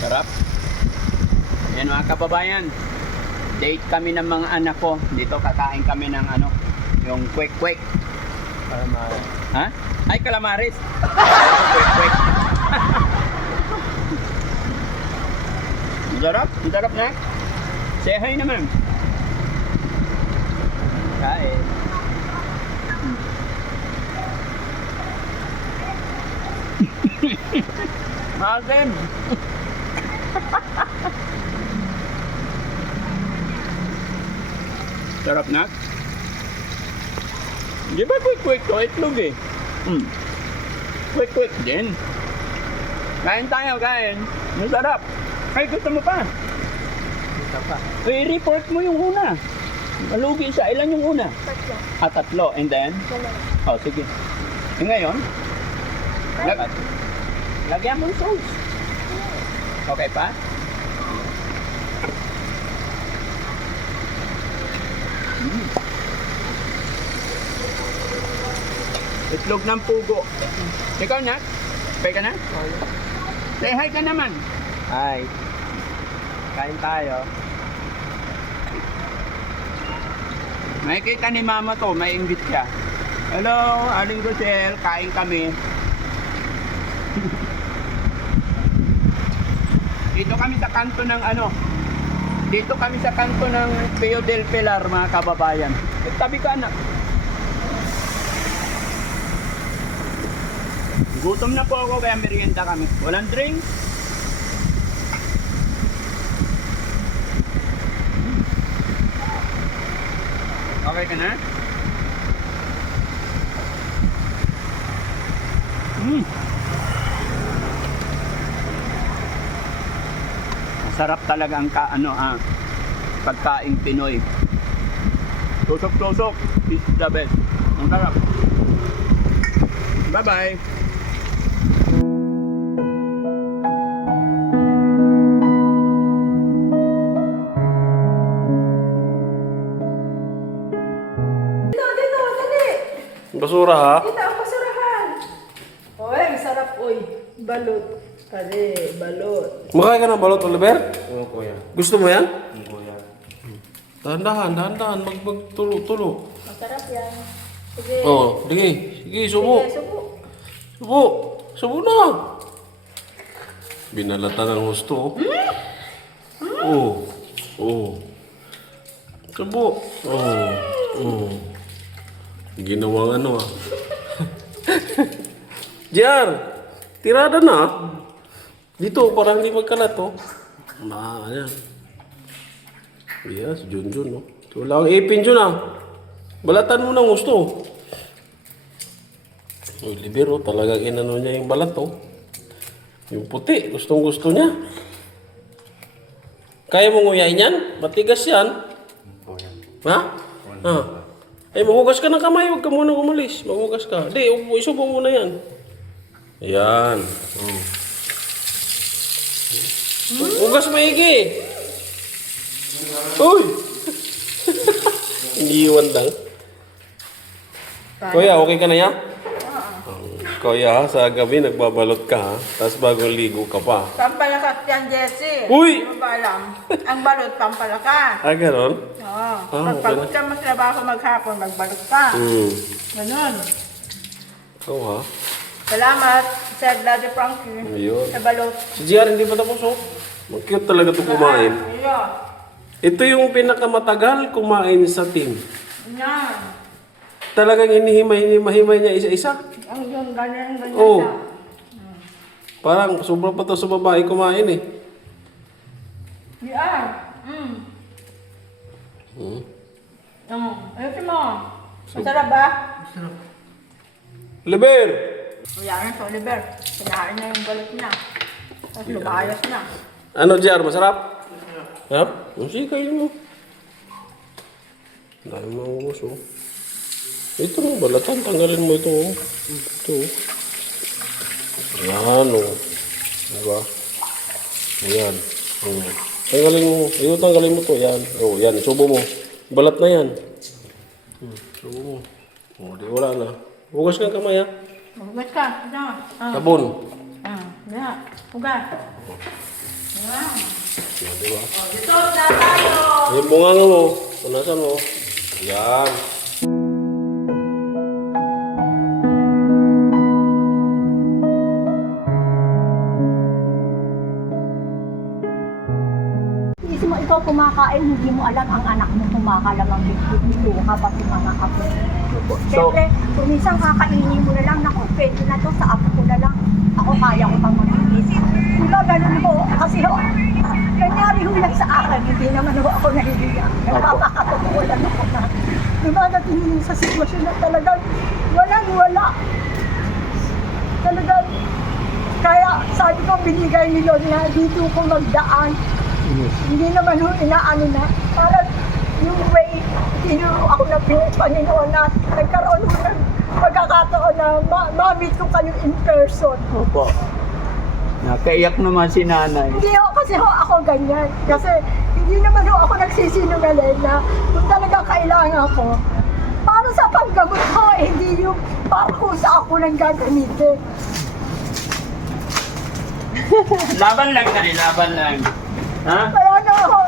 Sarap. Yan mga kababayan. Date kami ng mga anak ko. Dito kakain kami ng ano, yung kwek-kwek. Ha? Ay, calamares. Kwek-kwek. Sarap. Sarap na. Say hi naman. Kain. Masim. Sarap na. Di ba quick to? Itlog eh. Quick din. Kain tayo, kain. Masarap. Ay, gusto mo pa? Gusto pa. I-report mo yung una. Malugi siya. Ilan yung una? Tatlo. Tatlo. And then? Dalawa. Oh, sige. E ngayon? Lagyan mo yung sauce. Okay pa? Itlog ng pugo. Ikaw na? Pay ka na? Say hi ka naman. Hi. Kain tayo. Makikita ni mama to, may inggit siya. Hello, Aling Rosel, kain kami. Dito kami sa kanto ng ano, dito kami sa kanto ng Pio del Pilar, mga kababayan. Tabi ka anak. Gutom na po ako kaya merienda kami. Walang drink. Okay ka na? Masarap talaga ang pagkaing Pinoy. Tusok-tusok is the best. Ang sarap. Bye-bye. Dito, dali. Basura ha? Dito ang basurahan. Oy, masarap, oy. Balot. Kali, balot. Makain ka ng balot, Oliver? Oo, kuya. Gusto mo yan? Oo, kuya. Dahan-dahan. Magtulo-tulo. Masarap yan. Sige. Oh, sige. Sige, subo. Sige, subo. Subo. Subo na. Binalatan ng husto. Oh. Oh. Subo. Oh. Ginawang ano ah. Jar, tirada na. Dito, parang hindi magkalat oh. Ayan. Yes, Junjun no. So lang ipin dyan ah. Balatan mo ng gusto. Uy, libero, talagang inano niya yung balat oh. Yung puti, gustong gusto niya. Kaya mo nguyain yan? Matigas yan. Kuya. Ha? Ha? Ay, mahugas ka ng kamay. Huwag ka muna umalis. Mahugas ka. Di, isubo muna yan. Yan. Hugas maigi. Uy! Iniiwan lang. Kuya, okay ka na yan? Kuya, sa gabi nagbabalot ka ha? Tapos bagong ligo ka pa. Pampalakas yan, Jessie. Uy! Hindi mo ba alam? Ang balot, pampalakas. Ah, ganon? Oo. Ah, Pag pagod ka mas trabaho maghapon, magbalot ka. Ganun. Oo ha? Salamat, Sir Daddy Frankie. Ayun. Sa balot. Si JR hindi pa tapos oh. Mag-cute talaga ito kumain. Iyo. Ito yung pinakamatagal kumain sa team. Yan. Talagang hinihimay niya isa-isa. Ang yung ganyan Oo. siya. Parang sobra pa to sa babae kumain eh. Yan. Ayusin mo. Masarap ba? Liber! Kuya sa Oliver. Kinain na yung balot niya. Tapos lumayas na. Ano JR, masarap? Masarap? Sige, kain mo. Dahil maubos oh. Ito mo, balatan. Tanggalin mo ito oh. Ito oh. Yan oh. Diba? Ayan. Tanggalin mo. Ito tanggalin mo to. Yan. Oh, yan. Subo mo. Balat na yan. Subo mo. Oh, di wala na. Hugas kang kamay ha. Hugas ka. Ito. Sabon. Hugas. Yan, di ba? Ito na tayo. Yung bunga mo. Punasan mo. Yan. Isip mo, ikaw kumakain, hindi mo alam ang anak mo kumakalamang dito kapag yung mga apo. So, Siyempre, kung minsan kakainin mo na lang, naku, pwede na to, sa apo ko na lang. Ako kaya ko pang mag-inis. Diba, ganun ho, kasi ho, nangyari ho lang sa akin, hindi naman ho ako nahihiya. Napapakatotoo lang ako na. Diba, natingin sa sitwasyon na talagang walang-wala. Talagang, kaya sabi ko, binigay ni Lord na dito ko magdaan. Hindi naman ho inaano na. Parang yung way, tinuro ako ng Panginoon na nagkaroon ho ng pagkakataon na ma-meet ko kayo in person. opo. Nakaiyak naman si nanay. Hindi ho, kasi ho ako ganyan. Kasi hindi naman ho ako nagsisinungaling na kung talaga kailangan ko. Para sa paggamot ko, hindi yung para kung sa ako nang gagamitin. Laban lang na laban lang. Ha? Kaya na ako,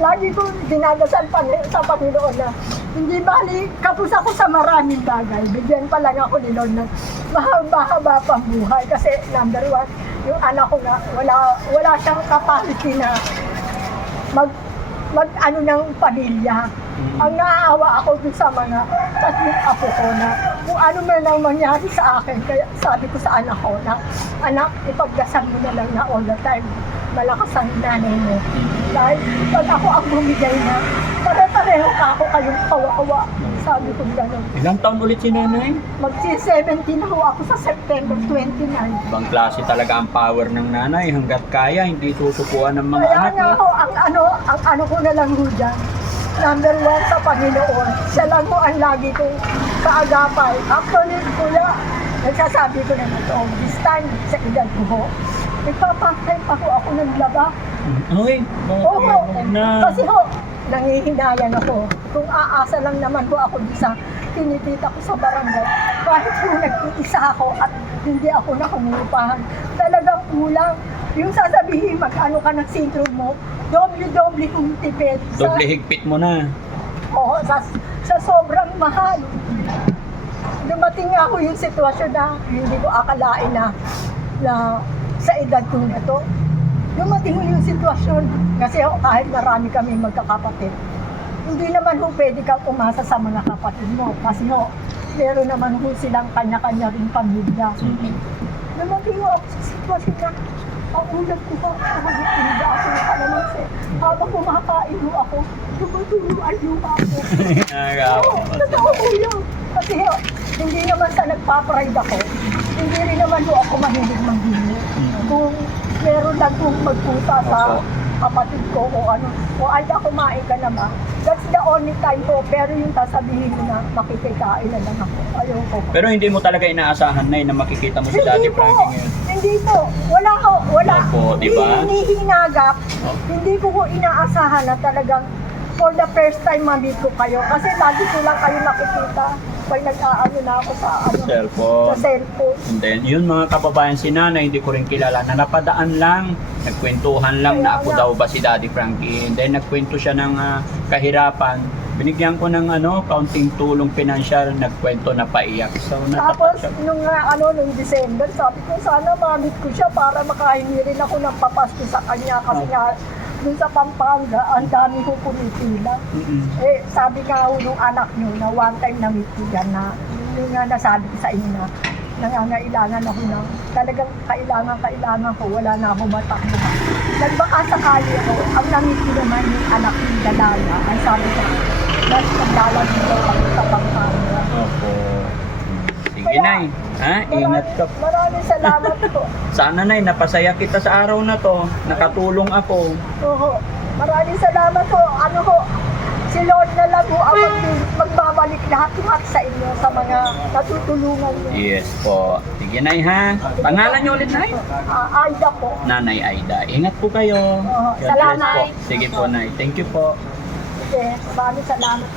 lagi ko dinadasal sa Panginoon na hindi bali, kapos ako sa maraming bagay. Bigyan pa lang ako ni Lord na mahaba-haba pang buhay. Kasi number one, yung anak ko nga, wala siyang capacity na mag ano ng pamilya. Ang naaawa ako dun sa mga tatlong apo ko na kung ano man ang mangyari sa akin. Kaya sabi ko sa anak ko na, anak, ipagdasal mo na lang na all the time. Malakas ang nanay mo. Dahil pag ako ang bumigay na, pare-pareho ka ako kayong kawa-kawa. Sabi ko gano'n. Ilang taon ulit si nanay? Magsi-17 ho ako sa September 29. Ibang klase talaga ang power ng nanay. Hanggat kaya, hindi susukuan ng mga Kaya anak. nga eh. ho, ang ano ko na lang ho dyan, number one sa Panginoon. Siya lang ho ang lagi kong kaagapay. Actually, kuya, nagsasabi ko na ito, this time, sa edad ko ho, nagpapakay pa ho ako ng laba. Okay. Oo, Na. kasi ho, nangihinayan ako. Kung aasa lang naman ho ako sa tinitita ko sa barangay, kahit po nag-iisa ako at hindi ako nakungupahan, talagang kulang. Yung sasabihin, mag-ano ka ng sintro mo, doble-doble kong tipid. Doble higpit mo na. Oo, sa sobrang mahal. Dumating nga ako yung sitwasyon na hindi ko akalain na sa edad ko na to. Dumating mo yung sitwasyon kasi kahit marami kami magkakapatid, hindi naman ho pwede kang umasa sa mga kapatid mo kasi ho, meron naman ho silang kanya-kanya rin pamilya. Dumating ho ako sa sitwasyon na ang ulam ko ho, hindi ako ng kalamansi. Habang kumakain ho ako, tumutuluan ho ako. Oo, totoo po yun. Kasi ho, hindi naman sa nagpaparide ako, hindi rin naman ho ako mahilig manghingi. Kung meron lang kong magpusa sa kapatid ko o ano, o ay kumain ka naman, that's the only time po. Pero yung sasabihin mo na makikikain na lang ako, ayoko. Pero hindi mo talaga inaasahan na makikita mo si Daddy Frankie ngayon. Hindi po. Wala ko. Wala. Opo, di ba? Hinihinagap. Oh. Hindi ko inaasahan na talagang for the first time ma-meet ko kayo. Kasi lagi ko lang kayo nakikita pag nag-aano na ako sa Cellphone. sa cellphone. And then, yun mga kababayan, si nanay, hindi ko rin kilala na napadaan lang. Nagkwentuhan lang na ako daw ba si Daddy Frankie. And then, nagkwento siya ng kahirapan. Binigyan ko ng kaunting tulong pinansyal, nagkwento na paiyak. So, Tapos, natapat siya. nung December, sabi ko, sana ma-meet ko siya para makahingi rin ako ng papasko sa kanya. Kasi nga, dun sa Pampanga, ang dami ko pumipila. Eh, sabi nga ho nung anak nyo na one time na-meet ko yan na, yung nga nasabi ko sa inyo na, nangangailangan ako na, talagang kailangan ko, wala na ako matakbo. Nagbaka sakali ako, ang na-meet ko naman yung anak ng Dalala, ay sabi ko, mas magdalag mo ako sa Pampanga. Opo. Sige, Nay. Ha? Ingat ka. Maraming salamat po. Sana, Nay, napasaya kita sa araw na to. Nakatulong ako. Oo. Maraming salamat po. Ano ho, si Lord na lang po ang magbabalik lahat sa inyo sa mga natutulungan niyo. Yes po. Sige, Nay, ha? Pangalan niyo ulit, Nay? Aida po. Nanay Aida. Ingat po kayo. Oo. God bless Salamat. po. Sige po, Nay. Thank you po. Sige, maraming salamat.